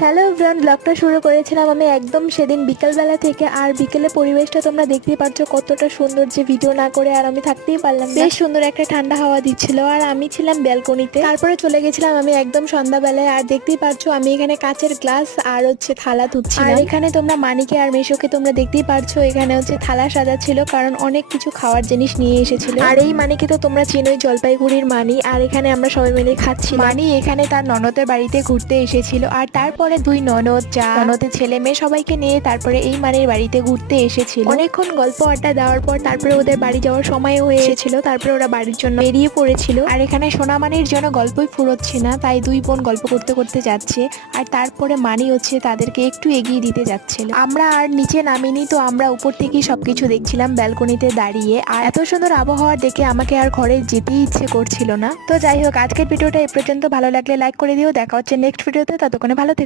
Hello everyone, ব্লগটা শুরু করেছিলাম আমি একদম সেদিন বিকেলবেলা থেকে। আর বিকেলে পরিবেশটা তোমরা দেখতেই পাচ্ছ কতটা সুন্দর, যে ভিডিও না করে আর আমি থাকতেই পারলাম না। বেশ সুন্দর একটা ঠান্ডা হাওয়া দিচ্ছিল আর আমি ছিলাম ব্যালকনিতে। তারপরে চলে গেছিলাম আমি একদম সন্ধ্যাবেলায়। আর দেখতেই পাচ্ছ আমি এখানে কাচের গ্লাস আর থালা ধুচ্ছিলাম। আর এখানে তোমরা মানিকে আর মেশোকে তোমরা দেখতেই পারছো, এখানে থালা সাজাচ্ছিল, কারণ অনেক কিছু খাওয়ার জিনিস নিয়ে এসেছিল। আর এই মানিকে তো তোমরা চিনোই, জলপাইগুড়ির মানি। আর এখানে আমরা সবাই মিলে খাচ্ছি। মানি এখানে তার ননদের বাড়িতে ঘুরতে এসেছিল, আর তারপরে দুই ননদ, যা ননদের ছেলে মেয়ে সবাইকে নিয়ে তারপরে এই মানির বাড়িতে ঘুরতে এসেছিল। অনেকক্ষণ গল্প আড্ডা দেওয়ার পর তারপরে ওদের বাড়ি যাওয়ার সময় হয়ে এসেছিল। তারপরে ওরা বাড়ির জন্য বেরিয়ে পড়েছিল। আর এখানে সোনামানির জন্য গল্পই ফুরোচ্ছে না, তাই দুই বোন গল্প করতে করতে যাচ্ছে। আর তারপরে মানি তাদেরকে একটু এগিয়ে দিতে যাচ্ছিল। আমরা আর নিচে নামিনি, তো আমরা উপর থেকেই সবকিছু দেখছিলাম ব্যালকনিতে দাঁড়িয়ে। আর এত সুন্দর আবহাওয়া দেখে আমাকে আর ঘরে যেতেই ইচ্ছে করছিল না। তো যাই হোক, আজকের ভিডিওটা এই পর্যন্ত। ভালো লাগলে লাইক করে দিও। দেখা হচ্ছে নেক্সট ভিডিওতে, ততক্ষণে ভালো থেকো।